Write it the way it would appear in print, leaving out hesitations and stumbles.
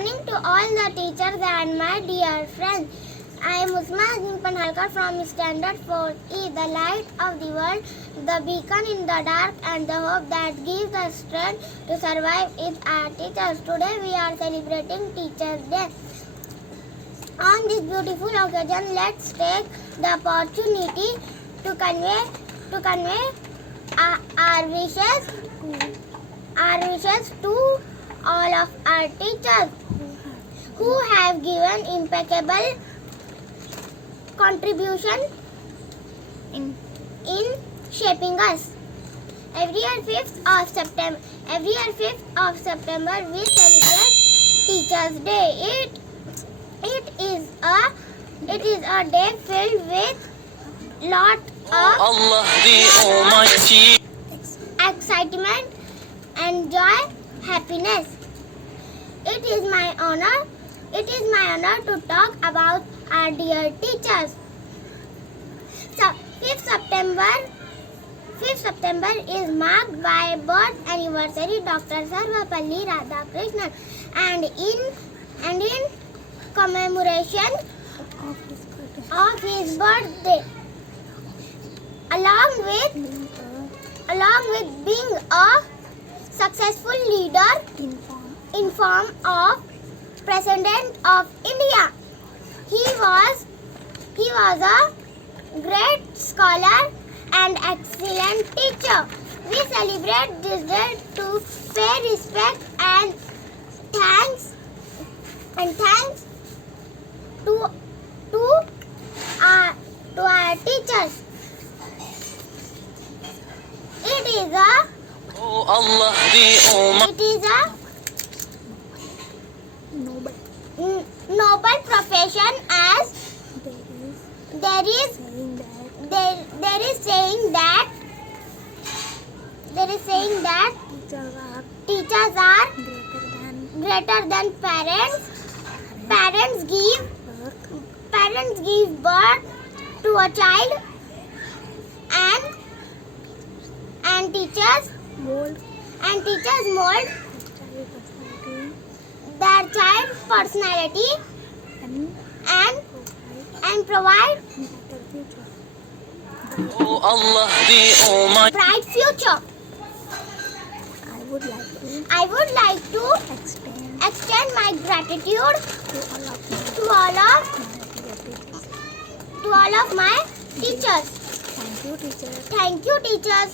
morning to all the teachers and my dear friends. I am Usma Azim Panhalkar from Standard 4E, the light of the world, the beacon in the dark and the hope that gives us strength to survive is our teachers. Today we are celebrating Teachers' Day. On this beautiful occasion, let's take the opportunity to convey our wishes to all of our teachers who have given impeccable contribution in shaping us. Every year 5th of September we celebrate Teachers' Day. It is a day filled with lot of Allah the Almighty. excitement and joy, happiness. It is my honor to talk about our dear teachers. So 5th September is marked by birth anniversary Dr. Sarvapalli Radhakrishnan, and in commemoration of his birthday, along with being a successful leader in form of President of India, he was a great scholar and excellent teacher. We celebrate this day to pay respect and thanks to our teachers. It is Oh Allah the Almighty. Noble profession, as there is saying that teachers are greater than parents. Parents give birth to a child, and teachers mold their child's personality and provide Oh Allah the Almighty. bright future. I would like to extend my gratitude to all of my teachers. Thank you, teachers.